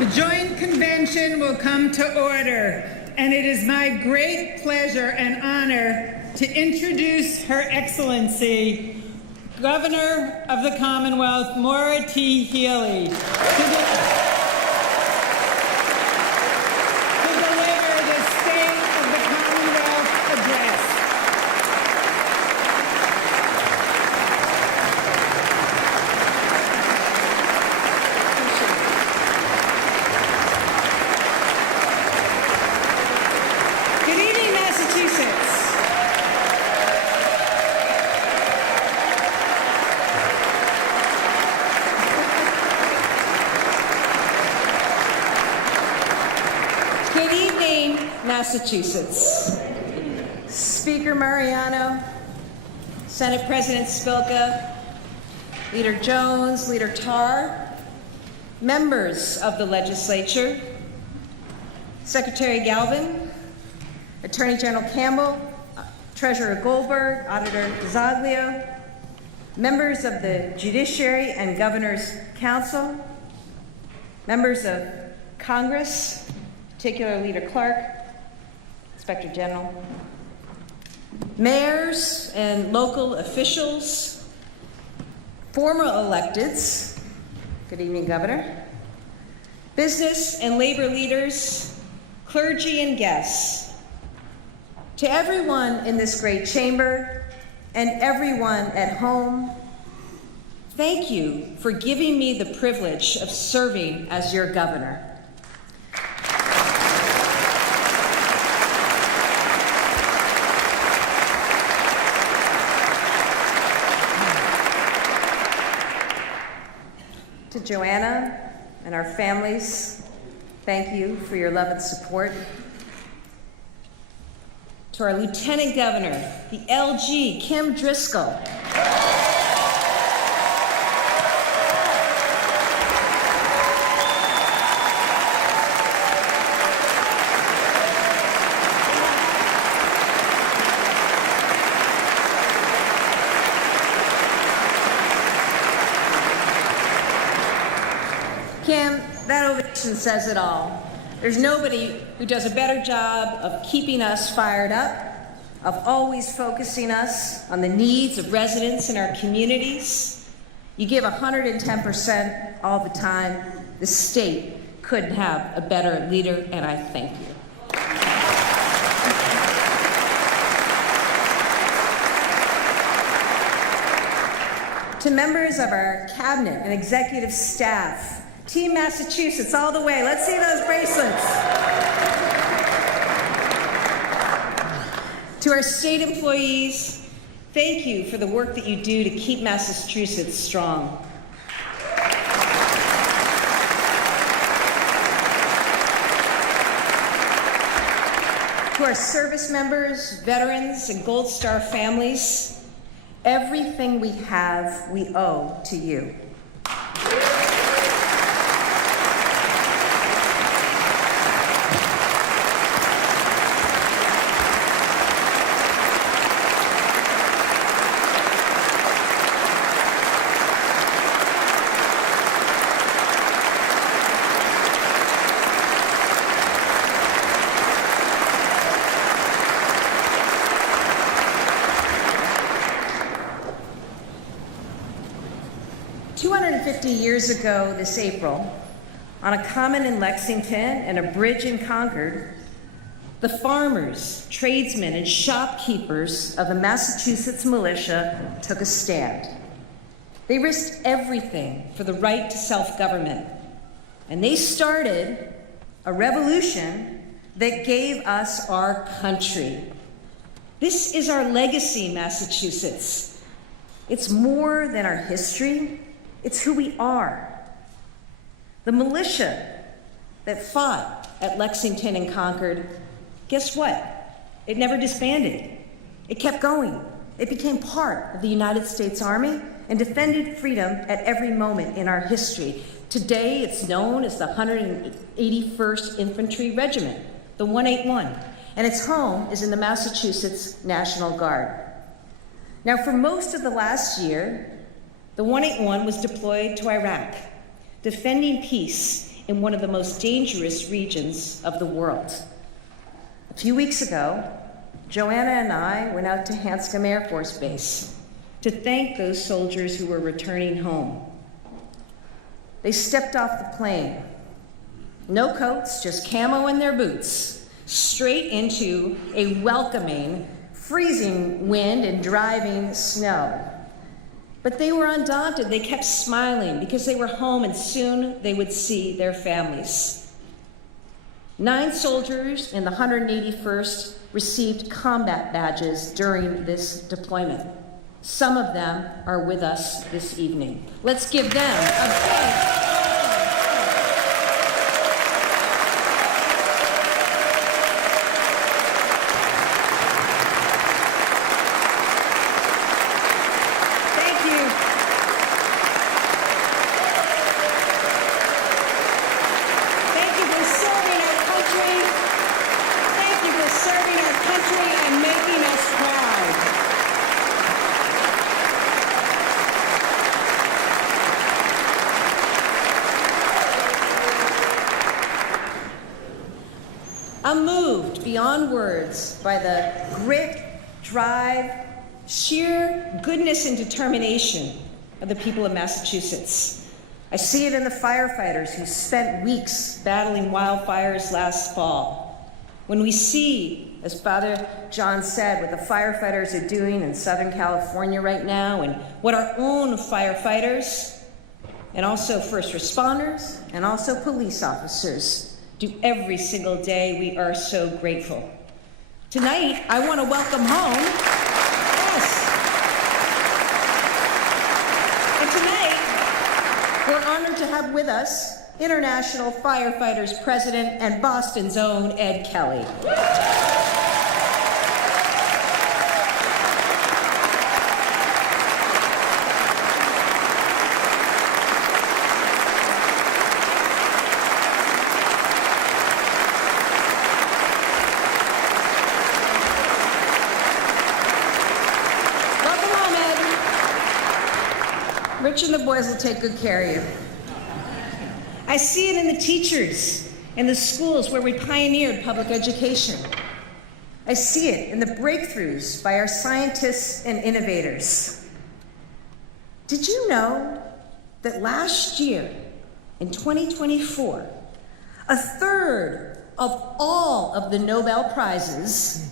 The joint convention will come to order, and it is my great pleasure and honor to introduce Her Excellency, Governor of the Commonwealth, Maura T. Healey, to deliver the State of the Commonwealth address. Good evening, Massachusetts. Good evening, Massachusetts. Speaker Mariano, Senate President Spilka, Leader Jones, Leader Tarr, members of the legislature, Secretary Galvin, Attorney General Campbell, Treasurer Goldberg, Auditor DeZoglio, members of the Judiciary and Governor's Council, members of Congress, particular Leader Clark, Inspector General, mayors and local officials, former electeds, good evening, Governor, business and labor leaders, clergy and guests, to everyone in this great chamber and everyone at home, thank you for giving me the privilege of serving as your governor. To Joanna and our families, thank you for your love and support. To our Lieutenant Governor, the LG, Kim Driscoll. Kim, that ovation says it all. There's nobody who does a better job of keeping us fired up, of always focusing us on the needs of residents in our communities. You give 110% all the time. The state couldn't have a better leader, and I thank you. To members of our cabinet and executive staff, Team Massachusetts all the way. Let's see those bracelets. To our state employees, thank you for the work that you do to keep Massachusetts strong. To our service members, veterans, and Gold Star families, everything we have, we owe to you. Years ago this April, on a common in Lexington and a bridge in Concord, the farmers, tradesmen, and shopkeepers of the Massachusetts militia took a stand. They risked everything for the right to self-government, and they started a revolution that gave us our country. This is our legacy, Massachusetts. It's more than our history. It's who we are. The militia that fought at Lexington and Concord, guess what? It never disbanded. It kept going. It became part of the United States Army and defended freedom at every moment in our history. Today, it's known as the 181st Infantry Regiment, the 181, and its home is in the Massachusetts National Guard. Now, for most of the last year, the 181 was deployed to Iraq, defending peace in one of the most dangerous regions of the world. A few weeks ago, Joanna and I went out to Hanscom Air Force Base to thank those soldiers who were returning home. They stepped off the plane, no coats, just camo in their boots, straight into a welcoming, freezing wind and driving snow. But they were undaunted. They kept smiling because they were home and soon they would see their families. 9 soldiers in the 181st received combat badges during this deployment. Some of them are with us this evening. Let's give them a big I'm moved beyond words by the grit, drive, sheer goodness and determination of the people of Massachusetts. I see it in the firefighters who spent weeks battling wildfires last fall. When we see, as Father John said, what the firefighters are doing in Southern California right now, and what our own firefighters, and also first responders, and also police officers do every single day, we are so grateful. Tonight, I want to welcome home, yes. And tonight, we're honored to have with us International Firefighters President and Boston's own Ed Kelly. Rich and the boys will take good care of you. I see it in the teachers, in the schools where we pioneered public education. I see it in the breakthroughs by our scientists and innovators. Did you know that last year, in 2024, a third of all of the Nobel Prizes,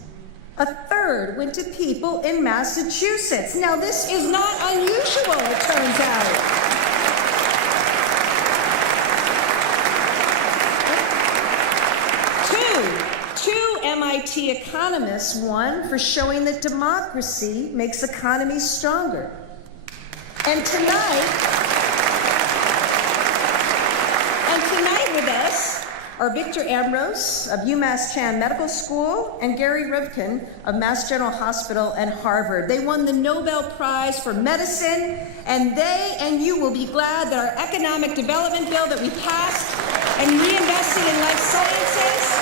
a third went to people in Massachusetts. Now, this is not unusual, it turns out. Two MIT economists won for showing that democracy makes economies stronger. And tonight with us are Victor Ambrose of UMass Chan Medical School and Gary Rivkin of Mass General Hospital and Harvard. They won the Nobel Prize for Medicine, and they and you will be glad that our economic development bill that we passed and reinvested in life sciences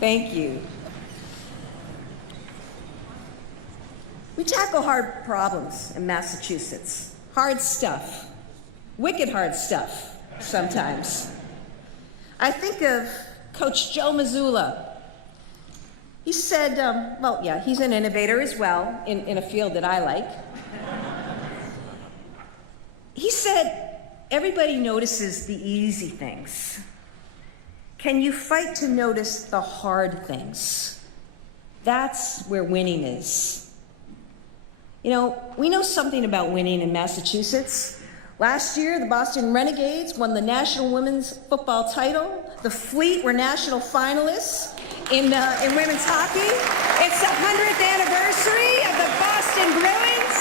Thank you. We tackle hard problems in Massachusetts. Hard stuff. Wicked hard stuff, sometimes. I think of Coach Joe Mazzulla. He said, well, yeah, he's an innovator as well in a field that I like. He said, everybody notices the easy things. Can you fight to notice the hard things? That's where winning is. You know, we know something about winning in Massachusetts. Last year, the Boston Renegades won the National Women's Football title. The Fleet were national finalists in women's hockey. It's the 100th anniversary of the Boston Bruins.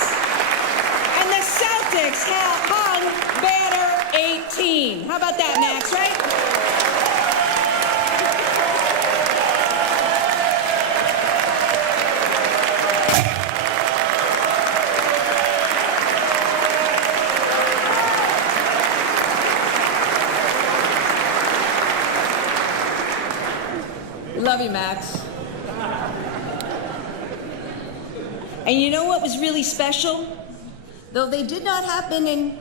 And the Celtics hung banner 18. How about that, Max, right? Love you, Max. And you know what was really special? Though they did not happen in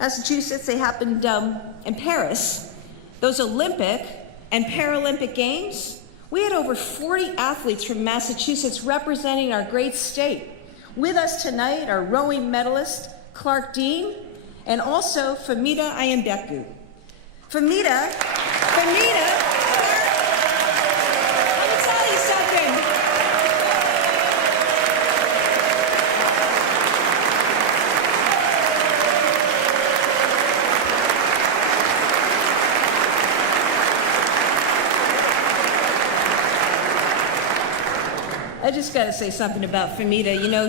Massachusetts, they happened in Paris. Those Olympic and Paralympic Games, we had over 40 athletes from Massachusetts representing our great state. With us tonight are rowing medalist Clark Dean and also Famida Ayembeku. Famida, let me tell you something. I just got to say something about Famida. You know,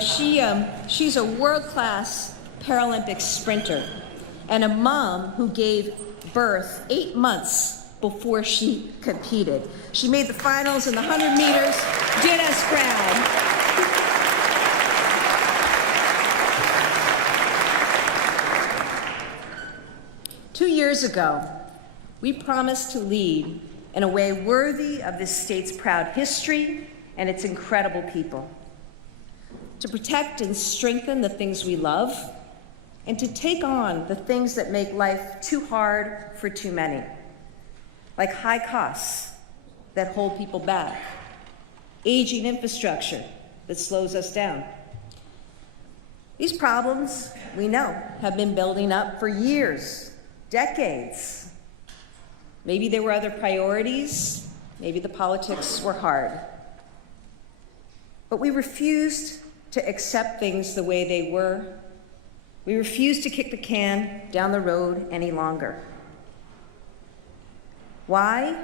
she's a world-class Paralympic sprinter and a mom who gave birth 8 months before she competed. She made the finals in the 100 meters, did us proud. 2 years ago, we promised to lead in a way worthy of this state's proud history and its incredible people, to protect and strengthen the things we love, and to take on the things that make life too hard for too many, like high costs that hold people back, aging infrastructure that slows us down. These problems, we know, have been building up for years, decades. Maybe there were other priorities, maybe the politics were hard. But we refused to accept things the way they were. We refused to kick the can down the road any longer. Why?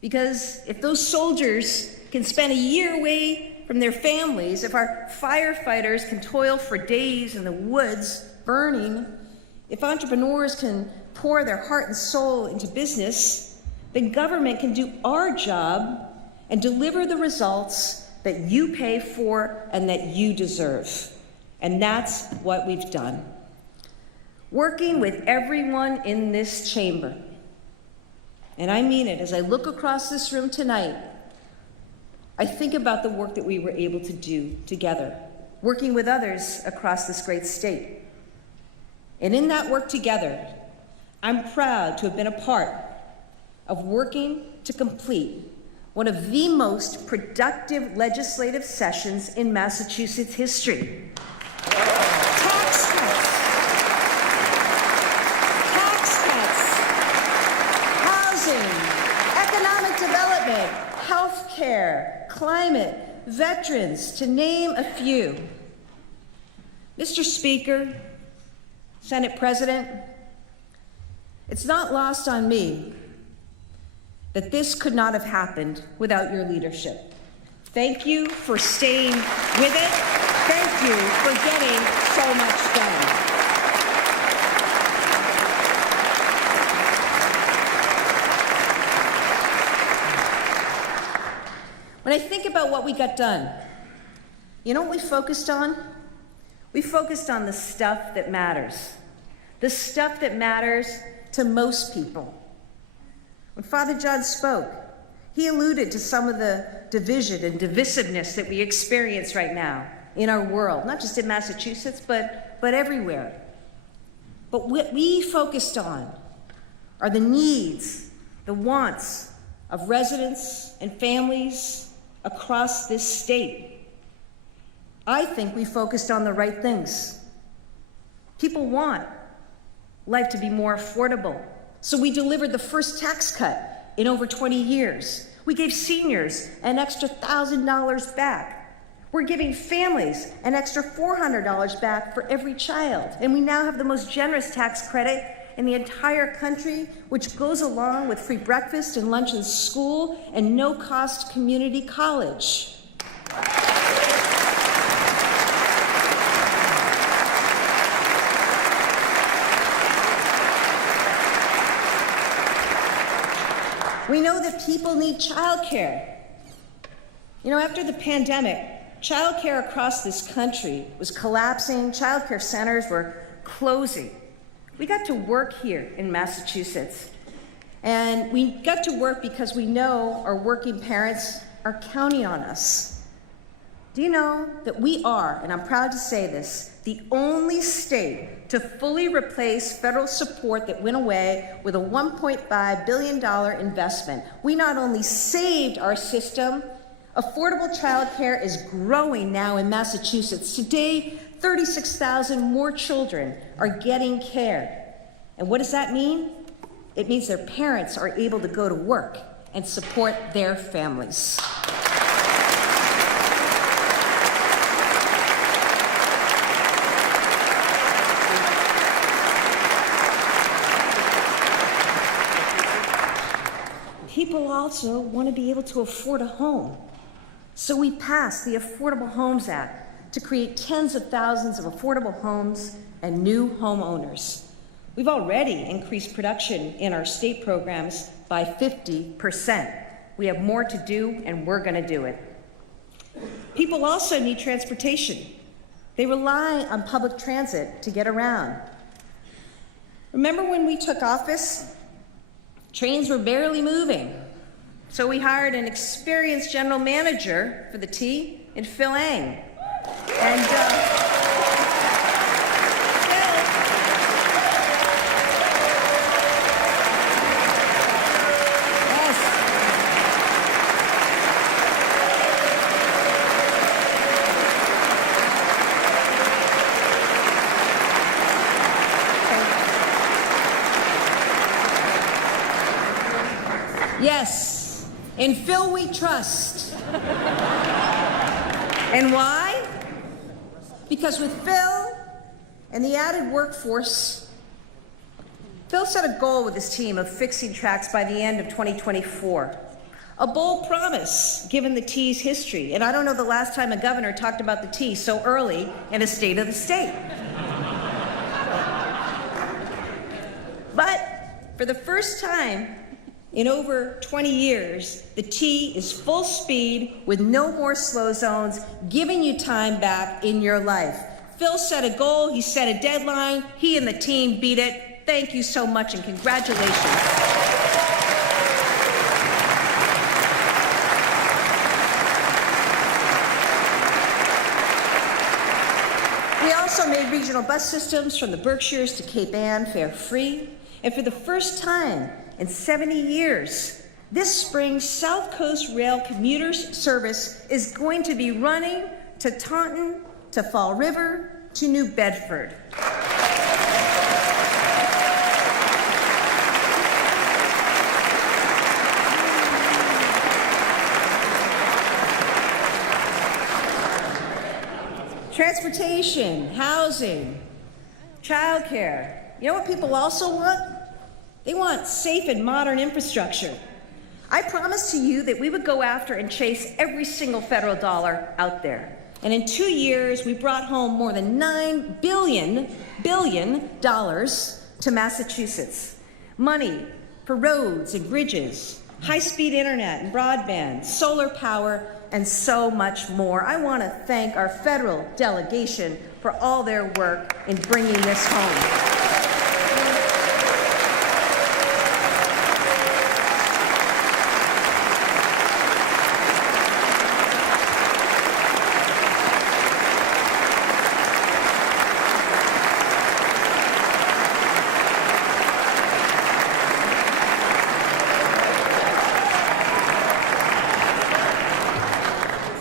Because if those soldiers can spend a year away from their families, if our firefighters can toil for days in the woods burning, if entrepreneurs can pour their heart and soul into business, then government can do our job and deliver the results that you pay for and that you deserve. And that's what we've done. Working with everyone in this chamber, and I mean it, as I look across this room tonight, I think about the work that we were able to do together, working with others across this great state. And in that work together, I'm proud to have been a part of working to complete one of the most productive legislative sessions in Massachusetts history. Tax cuts, housing, economic development, health care, climate, veterans, to name a few. Mr. Speaker, Senate President, it's not lost on me that this could not have happened without your leadership. Thank you for staying with it. Thank you for getting so much done. When I think about what we got done, you know what we focused on? We focused on the stuff that matters. The stuff that matters to most people. When Father John spoke, he alluded to some of the division and divisiveness that we experience right now in our world, not just in Massachusetts, but everywhere. But what we focused on are the needs, the wants of residents and families across this state. I think we focused on the right things. People want life to be more affordable. So we delivered the first tax cut in over 20 years. We gave seniors an extra $1,000 back. We're giving families an extra $400 back for every child. And we now have the most generous tax credit in the entire country, which goes along with free breakfast and lunch in school and no-cost community college. We know that people need childcare. You know, after the pandemic, childcare across this country was collapsing. Childcare centers were closing. We got to work here in Massachusetts. And we got to work because we know our working parents are counting on us. Do you know that we are, and I'm proud to say this, the only state to fully replace federal support that went away with a $1.5 billion investment? We not only saved our system, affordable childcare is growing now in Massachusetts. Today, 36,000 more children are getting care. And what does that mean? It means their parents are able to go to work and support their families. People also want to be able to afford a home. So we passed the Affordable Homes Act to create tens of thousands of affordable homes and new homeowners. We've already increased production in our state programs by 50%. We have more to do, and we're going to do it. People also need transportation. They rely on public transit to get around. Remember when we took office? Trains were barely moving. So we hired an experienced general manager for the T in Phil Ang. And yes, in Phil we trust. And why? Because with Phil and the added workforce, Phil set a goal with his team of fixing tracks by the end of 2024. A bold promise, given the T's history. And I don't know the last time a governor talked about the T so early in a state of the state. But for the first time in over 20 years, the T is full speed with no more slow zones, giving you time back in your life. Phil set a goal, he set a deadline, he and the team beat it. Thank you so much and congratulations. We also made regional bus systems from the Berkshires to Cape Ann fare-free. And for the first time in 70 years, this spring, South Coast Rail commuter service is going to be running to Taunton, to Fall River, to New Bedford. Transportation, housing, childcare. You know what people also want? They want safe and modern infrastructure. I promised to you that we would go after and chase every single federal dollar out there. And in 2 years, we brought home more than $9 billion to Massachusetts. Money for roads and bridges, high-speed internet and broadband, solar power, and so much more. I want to thank our federal delegation for all their work in bringing this home.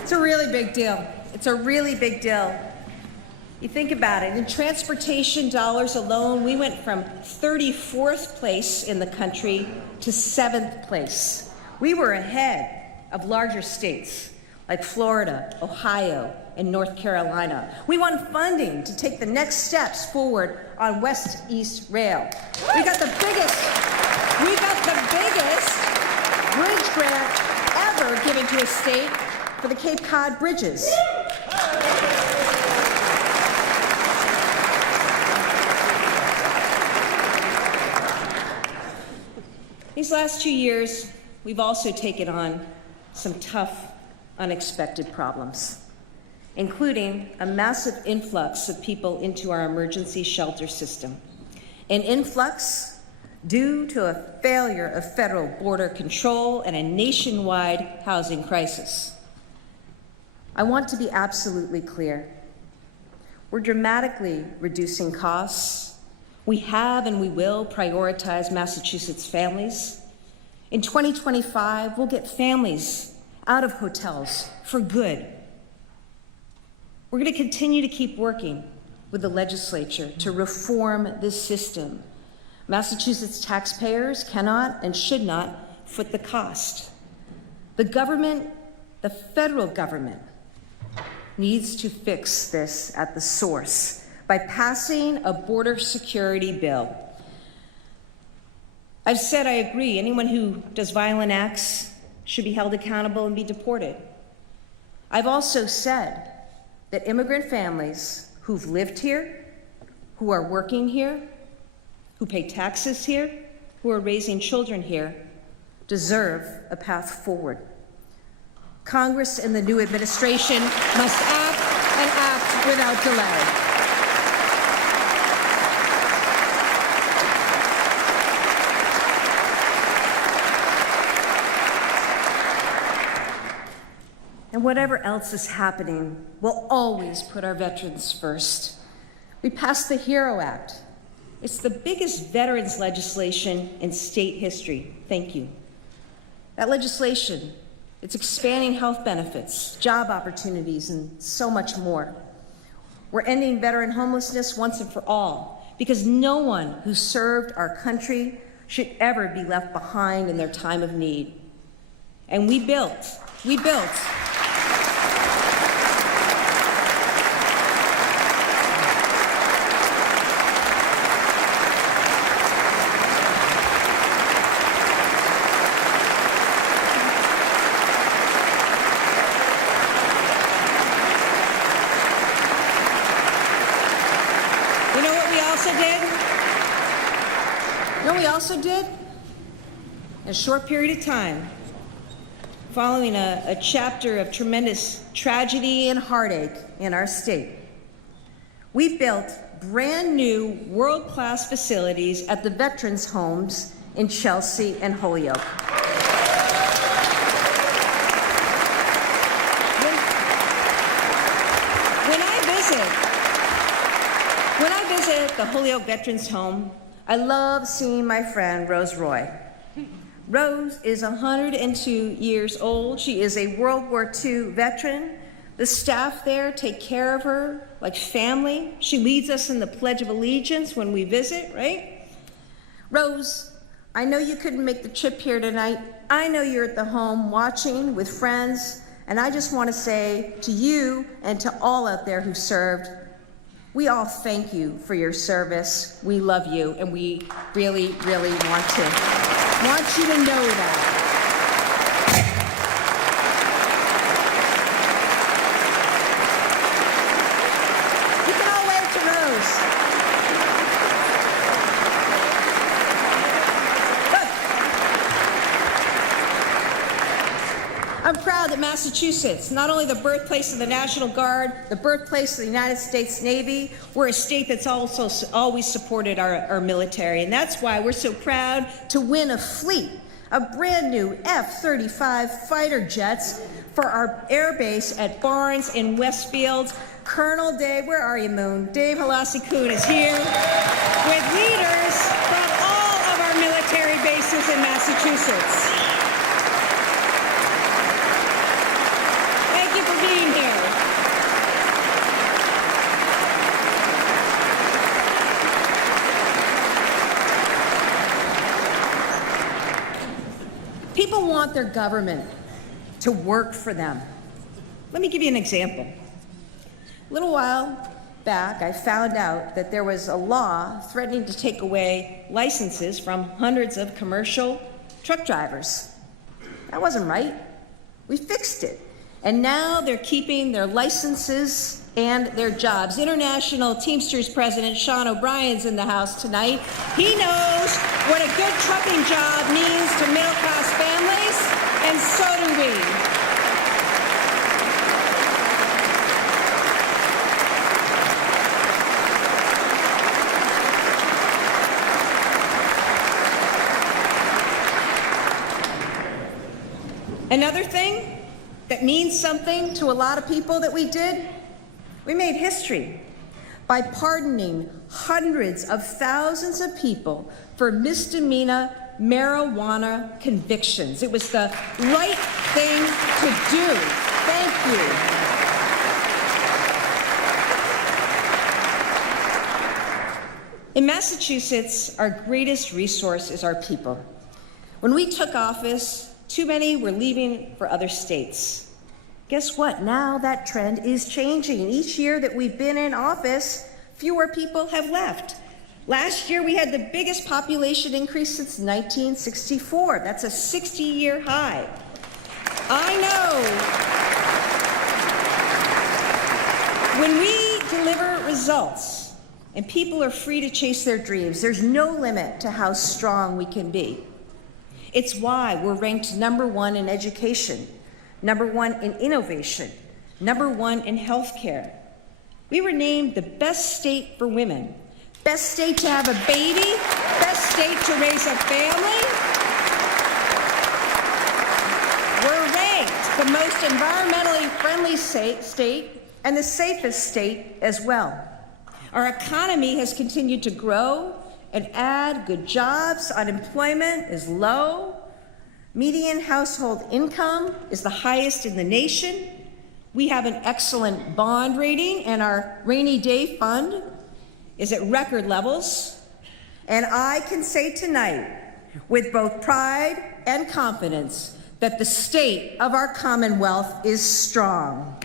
It's a really big deal. It's a really big deal. You think about it, in transportation dollars alone, we went from 34th place in the country to 7th place. We were ahead of larger states like Florida, Ohio, and North Carolina. We won funding to take the next steps forward on West-East Rail. We got the biggest bridge grant ever given to a state for the Cape Cod bridges. These last 2 years, we've also taken on some tough, unexpected problems, including a massive influx of people into our emergency shelter system. An influx due to a failure of federal border control and a nationwide housing crisis. I want to be absolutely clear. We're dramatically reducing costs. We have and we will prioritize Massachusetts families. In 2025, we'll get families out of hotels for good. We're going to continue to keep working with the legislature to reform this system. Massachusetts taxpayers cannot and should not foot the cost. The government, the federal government, needs to fix this at the source by passing a border security bill. I've said I agree, anyone who does violent acts should be held accountable and be deported. I've also said that immigrant families who've lived here, who are working here, who pay taxes here, who are raising children here, deserve a path forward. Congress and the new administration must act and act without delay. And whatever else is happening, we'll always put our veterans first. We passed the HERO Act. It's the biggest veterans legislation in state history. Thank you. That legislation, it's expanding health benefits, job opportunities, and so much more. We're ending veteran homelessness once and for all, because no one who served our country should ever be left behind in their time of need. And we built. Also did, in a short period of time, following a chapter of tremendous tragedy and heartache in our state, we built brand new world-class facilities at the veterans' homes in Chelsea and Holyoke. When I visit the Holyoke Veterans Home, I love seeing my friend Rose Roy. Rose is 102 years old. She is a World War II veteran. The staff there take care of her like family. She leads us in the Pledge of Allegiance when we visit, right? Rose, I know you couldn't make the trip here tonight. I know you're at the home watching with friends, and I just want to say to you and to all out there who served, we all thank you for your service. We love you, and we really, really want you to know that. You can all wave to Rose. Look, I'm proud that Massachusetts, not only the birthplace of the National Guard, the birthplace of the United States Navy, we're a state that's also always supported our military. And that's why we're so proud to win a fleet of brand new F-35 fighter jets for our air base at Barnes in Westfield. Colonel Dave, where are you, Moon? Dave Halassi-Kuhn is here with leaders from all of our military bases in Massachusetts. Thank you for being here. People want their government to work for them. Let me give you an example. A little while back, I found out that there was a law threatening to take away licenses from hundreds of commercial truck drivers. That wasn't right. We fixed it. And now they're keeping their licenses and their jobs. International Teamsters President Sean O'Brien's in the house tonight. He knows what a good trucking job means to middle-class families, and so do we. Another thing that means something to a lot of people that we did, we made history by pardoning hundreds of thousands of people for misdemeanor marijuana convictions. It was the right thing to do. Thank you. In Massachusetts, our greatest resource is our people. When we took office, too many were leaving for other states. Guess what? Now that trend is changing. Each year that we've been in office, fewer people have left. Last year, we had the biggest population increase since 1964. That's a 60-year high. I know. When we deliver results and people are free to chase their dreams, there's no limit to how strong we can be. It's why we're ranked #1 in education, #1 in innovation, #1 in healthcare. We were named the best state for women, best state to have a baby, best state to raise a family. We're ranked the most environmentally friendly state and the safest state as well. Our economy has continued to grow and add good jobs. Unemployment is low. Median household income is the highest in the nation. We have an excellent bond rating, and our rainy day fund is at record levels. And I can say tonight, with both pride and confidence, that the state of our Commonwealth is strong.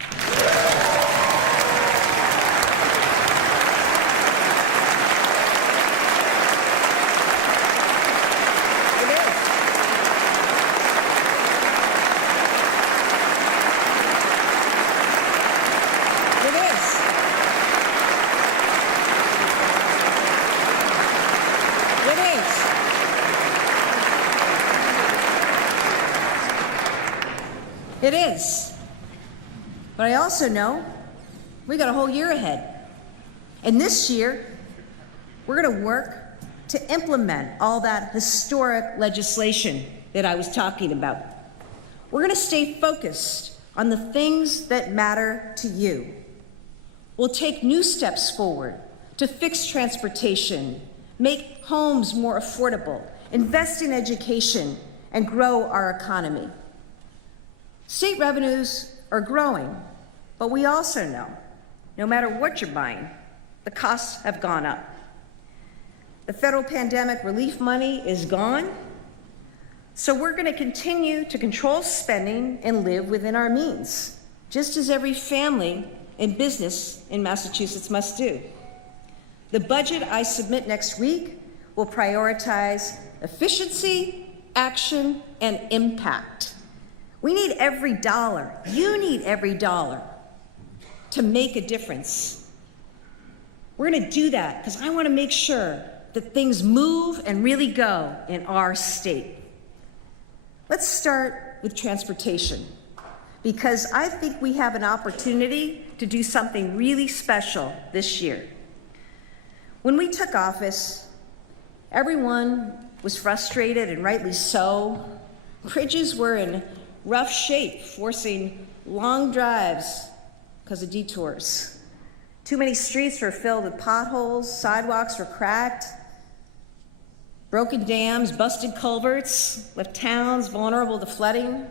It is. But I also know we got a whole year ahead. And this year, we're going to work to implement all that historic legislation that I was talking about. We're going to stay focused on the things that matter to you. We'll take new steps forward to fix transportation, make homes more affordable, invest in education, and grow our economy. State revenues are growing, but we also know, no matter what you're buying, the costs have gone up. The federal pandemic relief money is gone, so we're going to continue to control spending and live within our means, just as every family and business in Massachusetts must do. The budget I submit next week will prioritize efficiency, action, and impact. We need every dollar. You need every dollar to make a difference. We're going to do that because I want to make sure that things move and really go in our state. Let's start with transportation, because I think we have an opportunity to do something really special this year. When we took office, everyone was frustrated, and rightly so. Bridges were in rough shape, forcing long drives because of detours. Too many streets were filled with potholes, sidewalks were cracked, broken dams, busted culverts left towns vulnerable to flooding.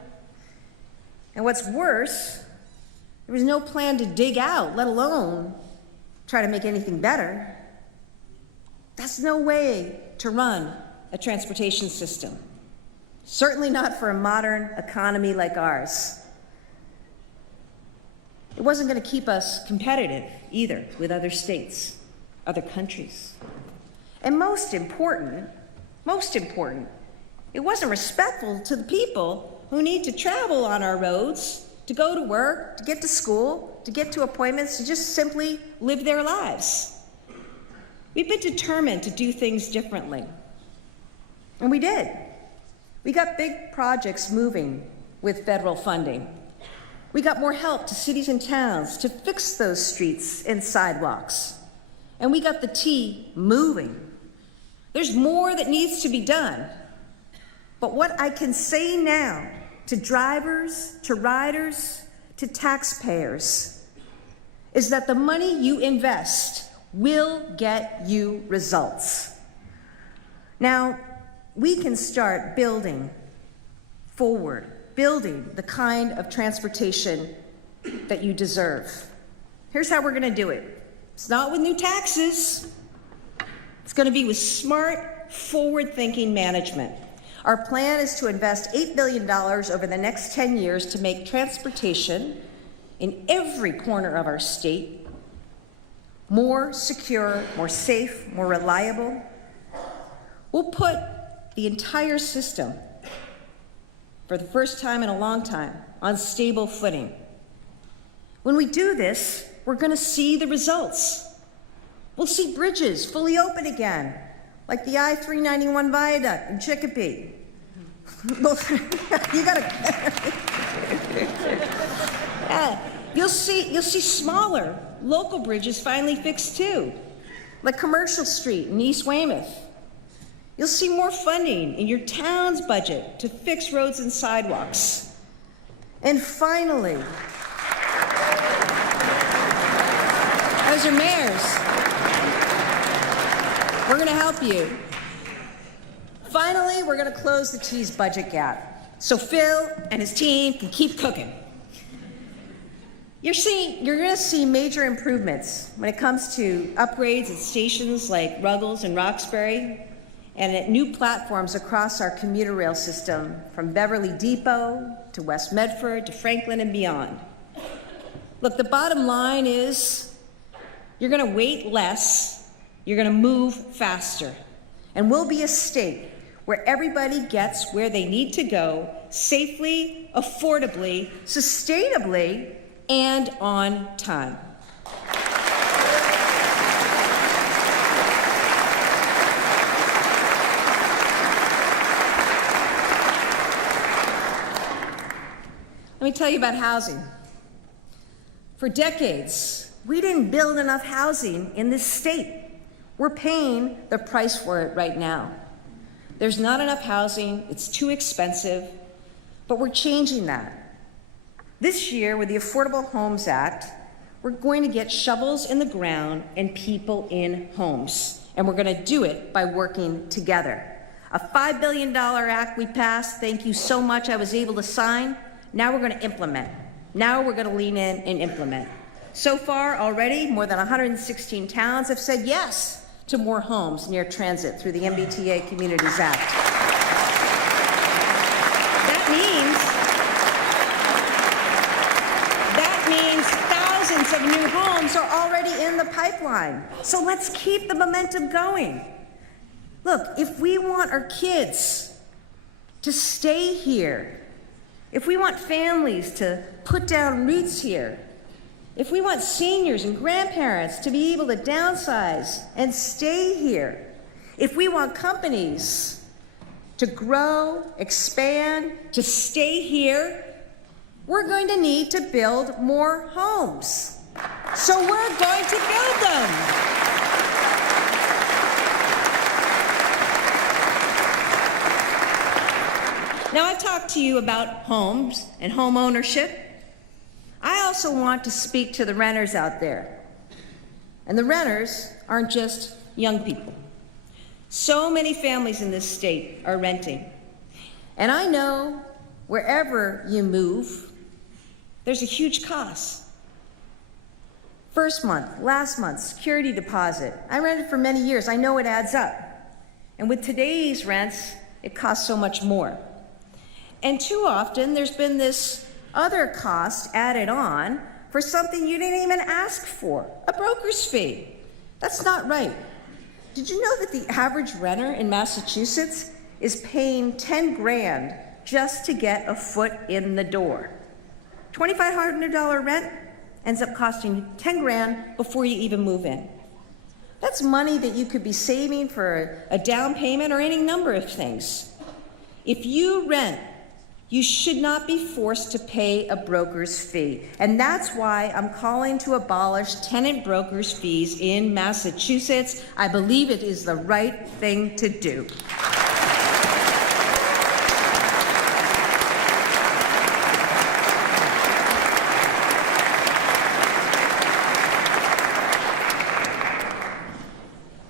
And what's worse, there was no plan to dig out, let alone try to make anything better. That's no way to run a transportation system. Certainly not for a modern economy like ours. It wasn't going to keep us competitive either with other states, other countries. And most important, it wasn't respectful to the people who need to travel on our roads, to go to work, to get to school, to get to appointments, to just simply live their lives. We've been determined to do things differently. And we did. We got big projects moving with federal funding. We got more help to cities and towns to fix those streets and sidewalks. And we got the T moving. There's more that needs to be done. But what I can say now to drivers, to riders, to taxpayers, is that the money you invest will get you results. Now, we can start building forward, building the kind of transportation that you deserve. Here's how we're going to do it. It's not with new taxes. It's going to be with smart, forward-thinking management. Our plan is to invest $8 billion over the next 10 years to make transportation in every corner of our state more secure, more safe, more reliable. We'll put the entire system, for the first time in a long time, on stable footing. When we do this, we're going to see the results. We'll see bridges fully open again, like the I-391 viaduct in Chicopee. You gotta. You'll see smaller local bridges finally fixed too, like Commercial Street in East Weymouth. You'll see more funding in your town's budget to fix roads and sidewalks. And finally, as your mayors, we're going to help you. Finally, we're going to close the T's budget gap so Phil and his team can keep cooking. You're going to see major improvements when it comes to upgrades at stations like Ruggles and Roxbury, and at new platforms across our commuter rail system, from Beverly Depot to West Medford to Franklin and beyond. Look, the bottom line is you're going to wait less, you're going to move faster, and we'll be a state where everybody gets where they need to go safely, affordably, sustainably, and on time. Let me tell you about housing. For decades, we didn't build enough housing in this state. We're paying the price for it right now. There's not enough housing, it's too expensive, but we're changing that. This year, with the Affordable Homes Act, we're going to get shovels in the ground and people in homes, and we're going to do it by working together. A $5 billion act we passed, thank you so much, I was able to sign. Now we're going to implement. Now we're going to lean in and implement. So far already, more than 116 towns have said yes to more homes near transit through the MBTA Communities Act. That means thousands of new homes are already in the pipeline. So let's keep the momentum going. Look, if we want our kids to stay here, if we want families to put down roots here, if we want seniors and grandparents to be able to downsize and stay here, if we want companies to grow, expand, to stay here, we're going to need to build more homes. So we're going to build them. Now, I talked to you about homes and home ownership. I also want to speak to the renters out there. And the renters aren't just young people. So many families in this state are renting. And I know wherever you move, there's a huge cost. First month, last month, security deposit. I rented for many years. I know it adds up. And with today's rents, it costs so much more. And too often, there's been this other cost added on for something you didn't even ask for, a broker's fee. That's not right. Did you know that the average renter in Massachusetts is paying 10 grand just to get a foot in the door? $2,500 rent ends up costing you 10 grand before you even move in. That's money that you could be saving for a down payment or any number of things. If you rent, you should not be forced to pay a broker's fee. And that's why I'm calling to abolish tenant brokers' fees in Massachusetts. I believe it is the right thing to do.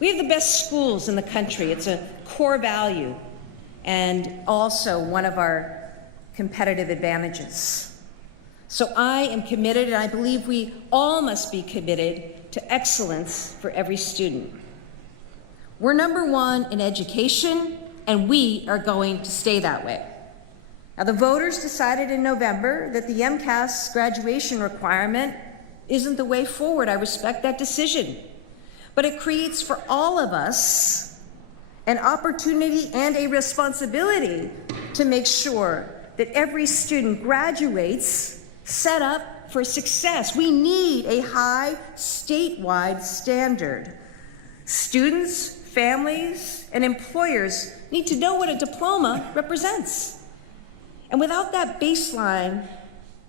We have the best schools in the country. It's a core value and also one of our competitive advantages. So I am committed, and I believe we all must be committed to excellence for every student. We're number one in education, and we are going to stay that way. Now, the voters decided in November that the MCAS graduation requirement isn't the way forward. I respect that decision. But it creates for all of us an opportunity and a responsibility to make sure that every student graduates set up for success. We need a high statewide standard. Students, families, and employers need to know what a diploma represents. And without that baseline,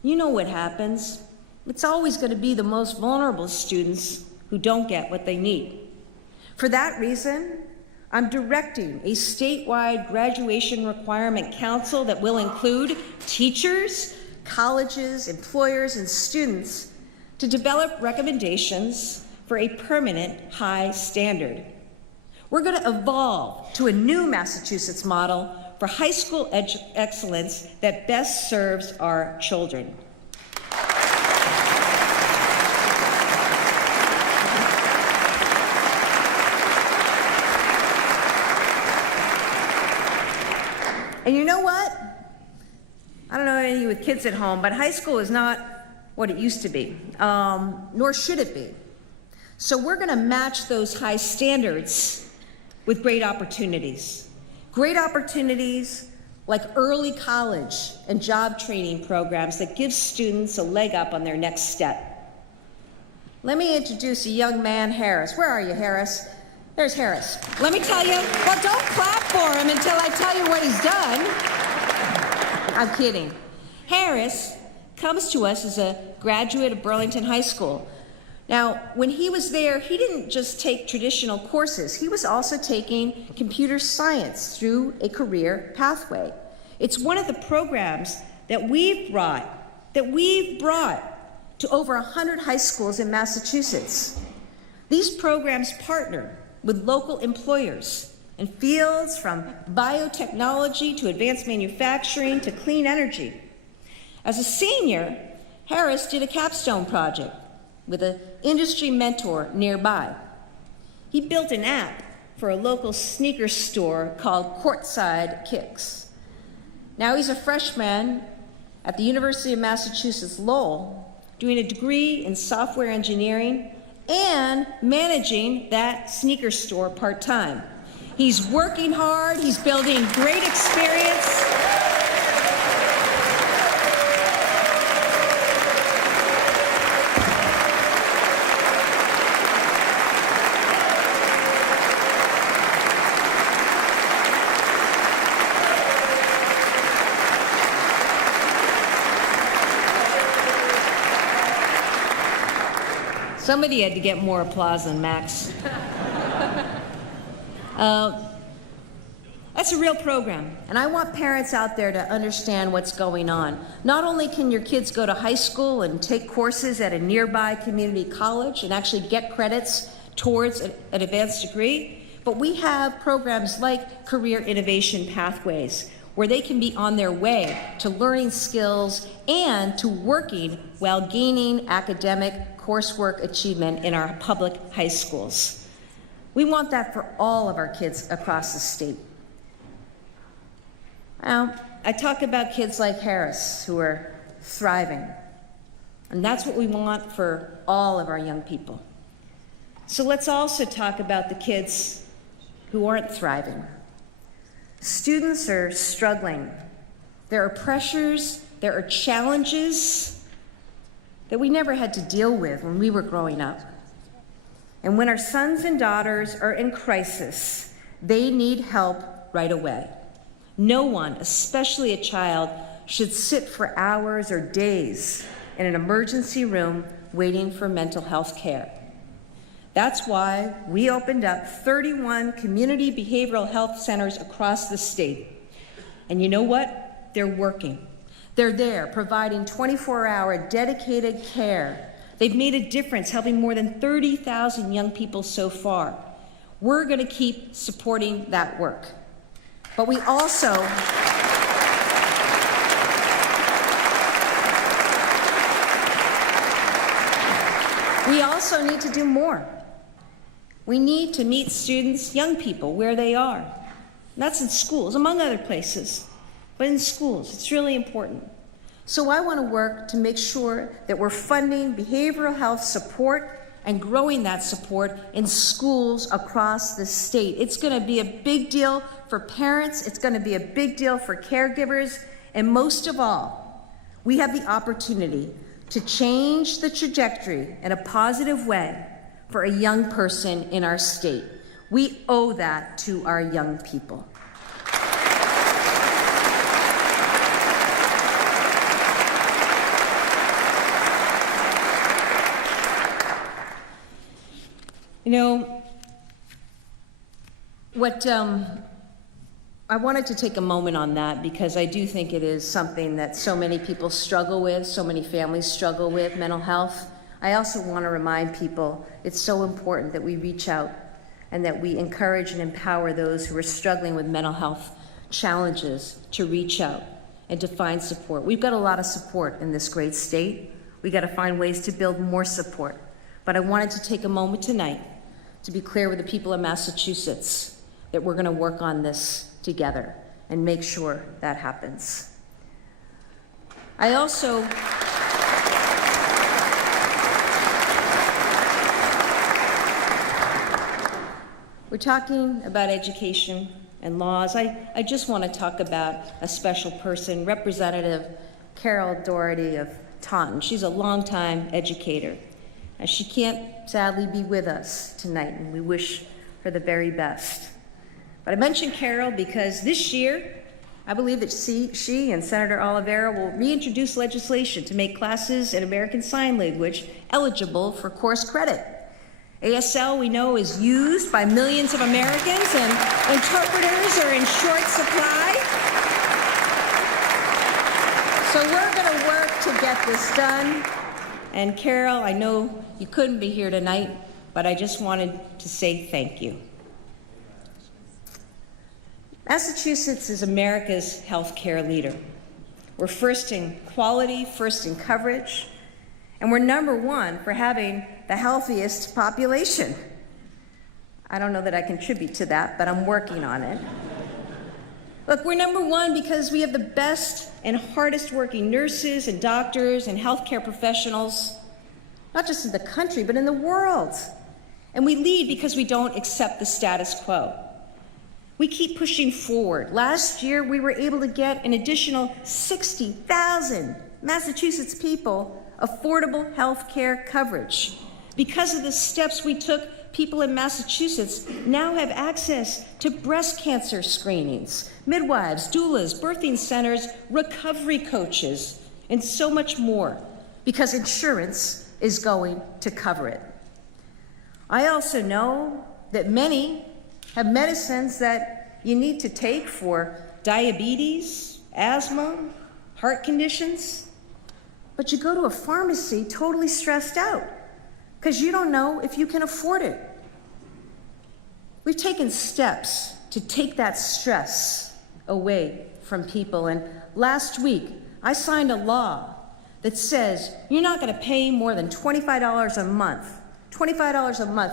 you know what happens. It's always going to be the most vulnerable students who don't get what they need. For that reason, I'm directing a statewide graduation requirement council that will include teachers, colleges, employers, and students to develop recommendations for a permanent high standard. We're going to evolve to a new Massachusetts model for high school excellence that best serves our children. And you know what? I don't know any of you with kids at home, but high school is not what it used to be, nor should it be. So we're going to match those high standards with great opportunities. Great opportunities like early college and job training programs that give students a leg up on their next step. Let me introduce a young man, Harris. Where are you, Harris? There's Harris. Let me tell you, well, don't clap for him until I tell you what he's done. I'm kidding. Harris comes to us as a graduate of Burlington High School. Now, when he was there, he didn't just take traditional courses. He was also taking computer science through a career pathway. It's one of the programs that we've brought to over 100 high schools in Massachusetts. These programs partner with local employers in fields from biotechnology to advanced manufacturing to clean energy. As a senior, Harris did a capstone project with an industry mentor nearby. He built an app for a local sneaker store called Courtside Kicks. Now he's a freshman at the University of Massachusetts Lowell, doing a degree in software engineering and managing that sneaker store part-time. He's working hard, he's building great experience. Somebody had to get more applause than Max. That's a real program, and I want parents out there to understand what's going on. Not only can your kids go to high school and take courses at a nearby community college and actually get credits towards an advanced degree, but we have programs like Career Innovation Pathways, where they can be on their way to learning skills and to working while gaining academic coursework achievement in our public high schools. We want that for all of our kids across the state. Now, I talk about kids like Harris who are thriving, and that's what we want for all of our young people. So let's also talk about the kids who aren't thriving. Students are struggling. There are pressures, there are challenges that we never had to deal with when we were growing up. And when our sons and daughters are in crisis, they need help right away. No one, especially a child, should sit for hours or days in an emergency room waiting for mental health care. That's why we opened up 31 community behavioral health centers across the state. And you know what? They're working. They're there providing 24-hour dedicated care. They've made a difference, helping more than 30,000 young people so far. We're going to keep supporting that work. But we also need to do more. We need to meet students, young people, where they are. And that's in schools, among other places, but in schools, it's really important. So I want to work to make sure that we're funding behavioral health support and growing that support in schools across the state. It's going to be a big deal for parents, it's going to be a big deal for caregivers, and most of all, we have the opportunity to change the trajectory in a positive way for a young person in our state. We owe that to our young people. You know, I wanted to take a moment on that because I do think it is something that so many people struggle with, so many families struggle with, mental health. I also want to remind people it's so important that we reach out and that we encourage and empower those who are struggling with mental health challenges to reach out and to find support. We've got a lot of support in this great state. We've got to find ways to build more support. But I wanted to take a moment tonight to be clear with the people of Massachusetts that we're going to work on this together and make sure that happens. I also we're talking about education and laws. I just want to talk about a special person, Representative Carol Doherty of Taunton. She's a longtime educator. And she can't sadly be with us tonight, and we wish her the very best. But I mentioned Carol because this year, I believe that she and Senator Oliveira will reintroduce legislation to make classes in American Sign Language eligible for course credit. ASL, we know, is used by millions of Americans, and interpreters are in short supply. So we're going to work to get this done. And Carol, I know you couldn't be here tonight, but I just wanted to say thank you. Massachusetts is America's healthcare leader. We're first in quality, first in coverage, and we're number one for having the healthiest population. I don't know that I contribute to that, but I'm working on it. Look, we're number one because we have the best and hardest working nurses and doctors and healthcare professionals, not just in the country, but in the world. And we lead because we don't accept the status quo. We keep pushing forward. Last year, we were able to get an additional 60,000 Massachusetts people affordable health care coverage. Because of the steps we took, people in Massachusetts now have access to breast cancer screenings, midwives, doulas, birthing centers, recovery coaches, and so much more, because insurance is going to cover it. I also know that many have medicines that you need to take for diabetes, asthma, heart conditions, but you go to a pharmacy totally stressed out because you don't know if you can afford it. We've taken steps to take that stress away from people, and last week I signed a law that says you're not going to pay more than $25 a month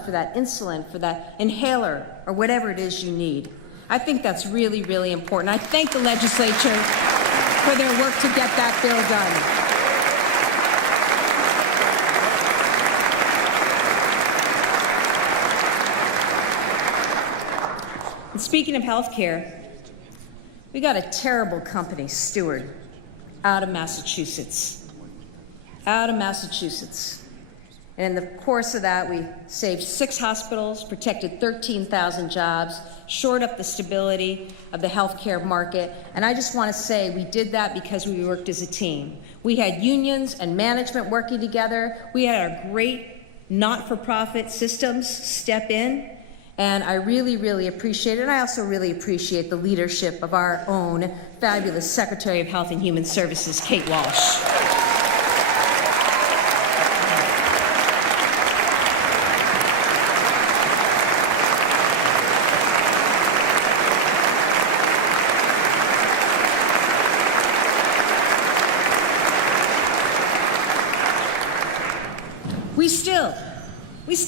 for that insulin, for that inhaler, or whatever it is you need. I think that's really, really important. I thank the legislature for their work to get that bill done. And speaking of healthcare, we got a terrible company, Steward, out of Massachusetts. And in the course of that, we saved 6 hospitals, protected 13,000 jobs, shored up the stability of the healthcare market. And I just want to say we did that because we worked as a team. We had unions and management working together. We had our great not-for-profit systems step in. And I really, really appreciate it. And I also really appreciate the leadership of our own fabulous Secretary of Health and Human Services, Kate Walsh.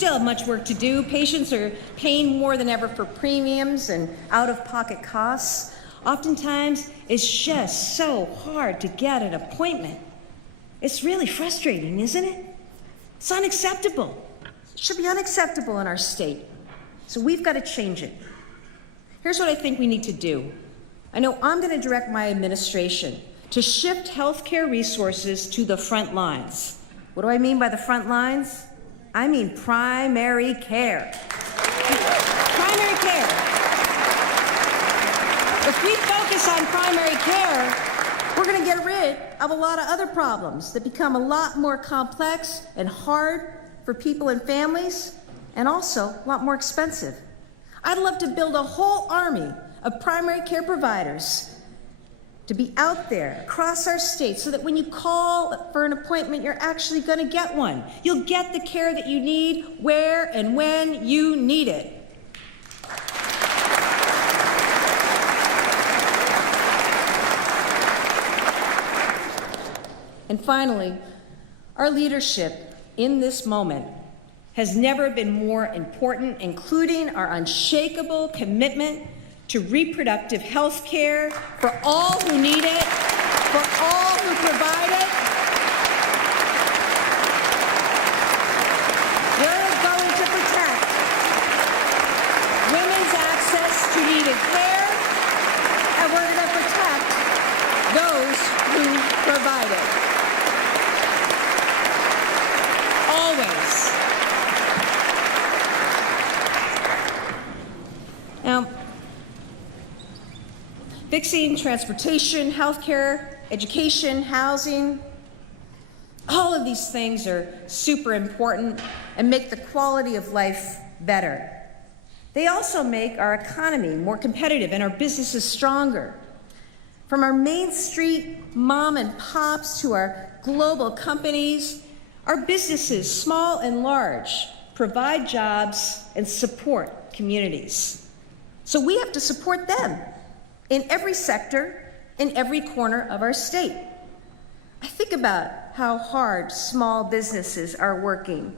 still have much work to do. Patients are paying more than ever for premiums and out-of-pocket costs. Oftentimes, it's just so hard to get an appointment. It's really frustrating, isn't it? It's unacceptable. It should be unacceptable in our state. So we've got to change it. Here's what I think we need to do. I know I'm going to direct my administration to shift healthcare resources to the front lines. What do I mean by the front lines? I mean primary care. Primary care. If we focus on primary care, we're going to get rid of a lot of other problems that become a lot more complex and hard for people and families, and also a lot more expensive. I'd love to build a whole army of primary care providers to be out there across our state so that when you call for an appointment, you're actually going to get one. You'll get the care that you need where and when you need it. And finally, our leadership in this moment has never been more important, including our unshakable commitment to reproductive health care for all who need it, for all who provide it. We're going to protect women's access to needed care, and we're going to protect those who provide it. Always. Now, fixing transportation, healthcare, education, housing, all of these things are super important and make the quality of life better. They also make our economy more competitive and our businesses stronger. From our Main Street mom and pops to our global companies, our businesses, small and large, provide jobs and support communities. So we have to support them in every sector, in every corner of our state. I think about how hard small businesses are working.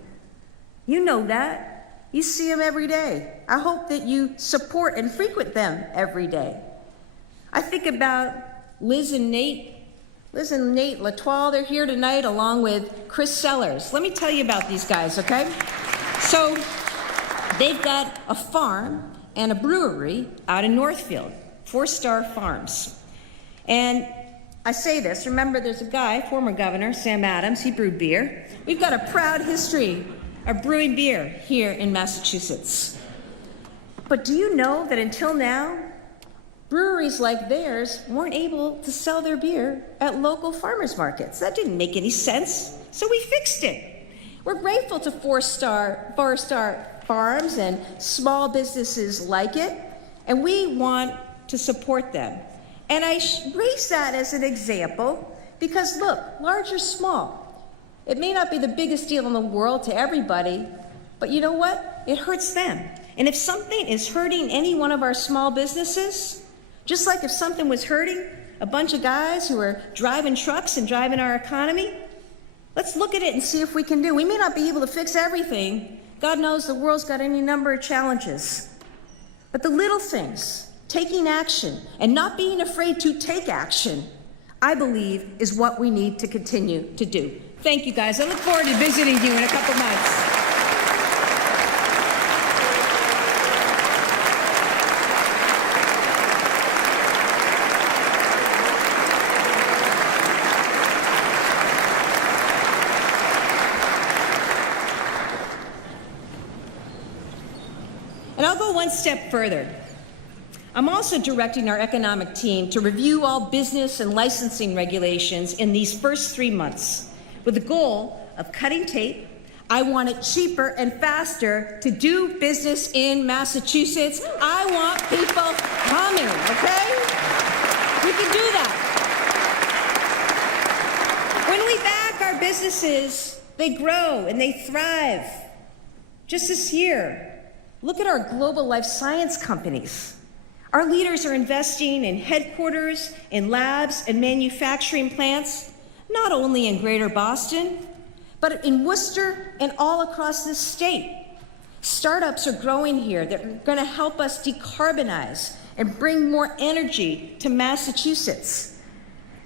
You know that. You see them every day. I hope that you support and frequent them every day. I think about Liz and Nate Latoile. They're here tonight along with Chris Sellers. Let me tell you about these guys, okay? So they've got a farm and a brewery out in Northfield, 4-Star Farms. And I say this, remember there's a guy, former governor, Sam Adams, he brewed beer. We've got a proud history of brewing beer here in Massachusetts. But do you know that until now, breweries like theirs weren't able to sell their beer at local farmers markets? That didn't make any sense, so we fixed it. We're grateful to 4-Star Farms and small businesses like it, and we want to support them. And I raise that as an example because, look, large or small, it may not be the biggest deal in the world to everybody, but you know what? It hurts them. And if something is hurting any one of our small businesses, just like if something was hurting a bunch of guys who are driving trucks and driving our economy, let's look at it and see if we can do. We may not be able to fix everything. God knows the world's got any number of challenges. But the little things, taking action and not being afraid to take action, I believe is what we need to continue to do. Thank you, guys. I look forward to visiting you in a couple months. And I'll go one step further. I'm also directing our economic team to review all business and licensing regulations in these first 3 months with the goal of cutting tape. I want it cheaper and faster to do business in Massachusetts. I want people coming, okay? We can do that. When we back our businesses, they grow and they thrive. Just this year, look at our global life science companies. Our leaders are investing in headquarters, in labs, and manufacturing plants, not only in Greater Boston, but in Worcester and all across this state. Startups are growing here that are going to help us decarbonize and bring more energy to Massachusetts.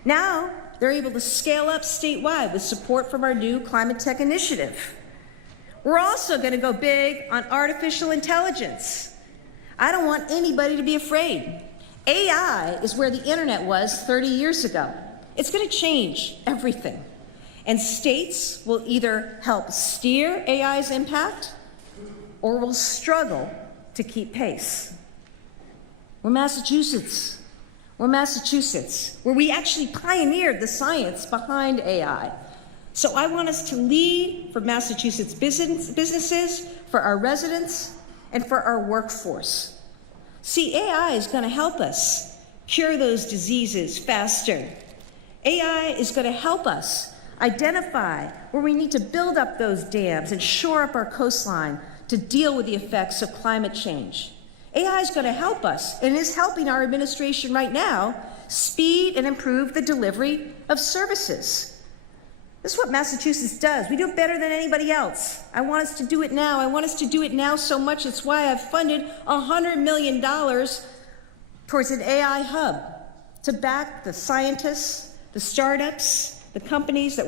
Now, they're able to scale up statewide with support from our new climate tech initiative. We're also going to go big on artificial intelligence. I don't want anybody to be afraid. AI is where the internet was 30 years ago. It's going to change everything. And states will either help steer AI's impact or will struggle to keep pace. We're Massachusetts. We're Massachusetts, where we actually pioneered the science behind AI. So I want us to lead for Massachusetts businesses, for our residents, and for our workforce. See, AI is going to help us cure those diseases faster. AI is going to help us identify where we need to build up those dams and shore up our coastline to deal with the effects of climate change. AI is going to help us, and is helping our administration right now, speed and improve the delivery of services. This is what Massachusetts does. We do it better than anybody else. I want us to do it now. I want us to do it now so much. It's why I've funded $100 million towards an AI hub to back the scientists, the startups, the companies,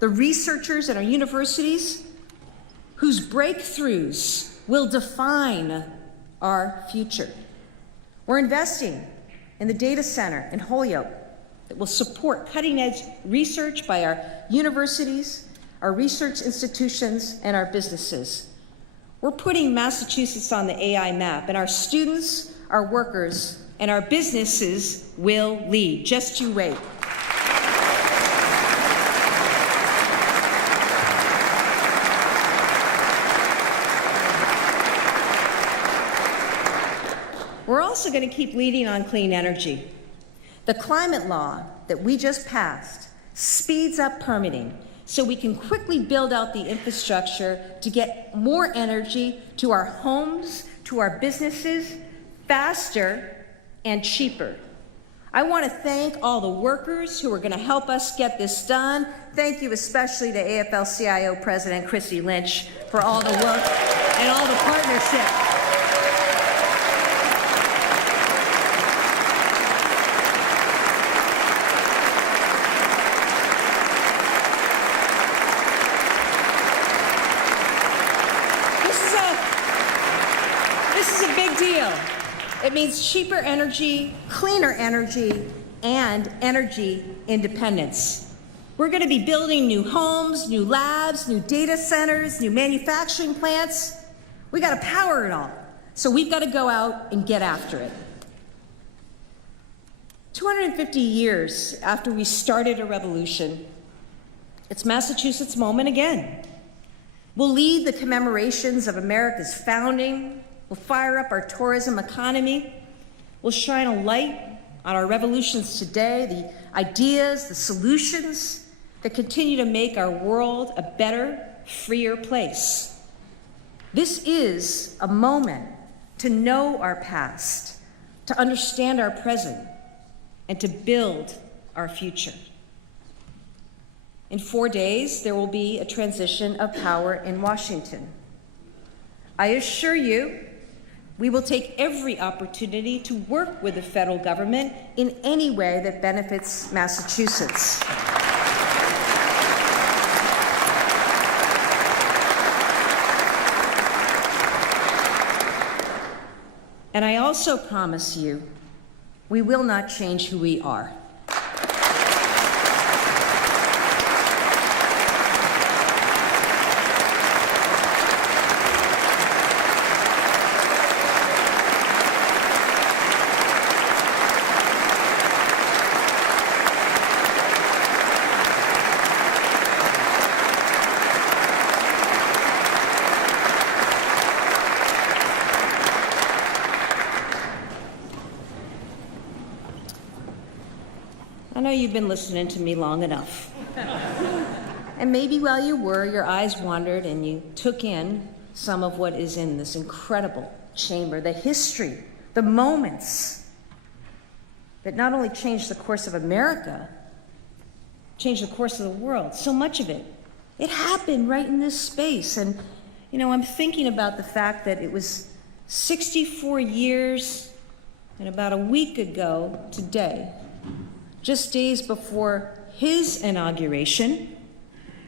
the researchers at our universities whose breakthroughs will define our future. We're investing in the data center in Holyoke that will support cutting-edge research by our universities, our research institutions, and our businesses. We're putting Massachusetts on the AI map, and our students, our workers, and our businesses will lead. Just you wait. We're also going to keep leading on clean energy. The climate law that we just passed speeds up permitting so we can quickly build out the infrastructure to get more energy to our homes, to our businesses, faster and cheaper. I want to thank all the workers who are going to help us get this done. Thank you especially to AFL-CIO President Chrissy Lynch for all the work and all the partnership. It means cheaper energy, cleaner energy, and energy independence. We're going to be building new homes, new labs, new data centers, new manufacturing plants. We got to power it all. So we've got to go out and get after it. 250 years after we started a revolution, it's Massachusetts' moment again. We'll lead the commemorations of America's founding. We'll fire up our tourism economy. We'll shine a light on our revolutions today, the ideas, the solutions that continue to make our world a better, freer place. This is a moment to know our past, to understand our present, and to build our future. In 4 days, there will be a transition of power in Washington. I assure you, we will take every opportunity to work with the federal government in any way that benefits Massachusetts. And I also promise you, we will not change who we are. I know you've been listening to me long enough. And maybe while you were, your eyes wandered and you took in some of what is in this incredible chamber, the history, the moments that not only changed the course of America, changed the course of the world. So much of it, it happened right in this space. And You know, I'm thinking about the fact that it was 64 years and about a week ago today, just days before his inauguration,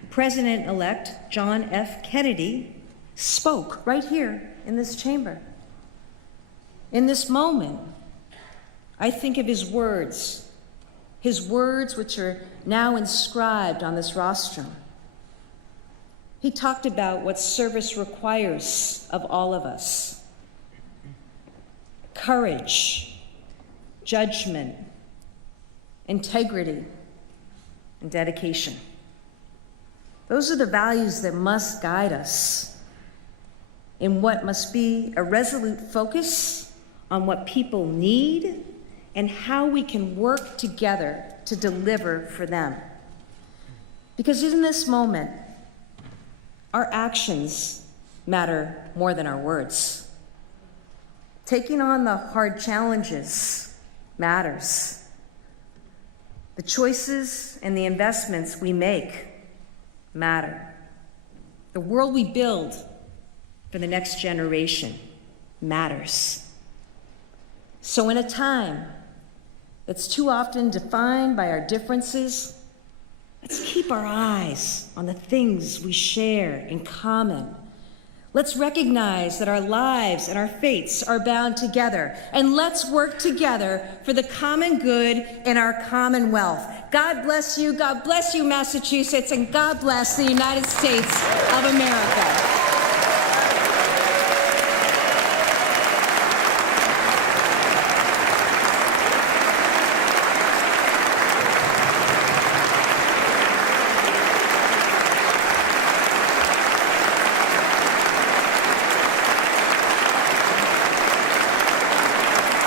President-elect John F. Kennedy spoke right here in this chamber. In this moment, I think of his words which are now inscribed on this rostrum. He talked about what service requires of all of us: courage, judgment, integrity, and dedication. Those are the values that must guide us in what must be a resolute focus on what people need and how we can work together to deliver for them. Because in this moment, our actions matter more than our words. Taking on the hard challenges matters. The choices and the investments we make matter. The world we build for the next generation matters. So in a time that's too often defined by our differences, let's keep our eyes on the things we share in common. Let's recognize that our lives and our fates are bound together, and let's work together for the common good in our Commonwealth. God bless you, Massachusetts, and God bless the United States of America.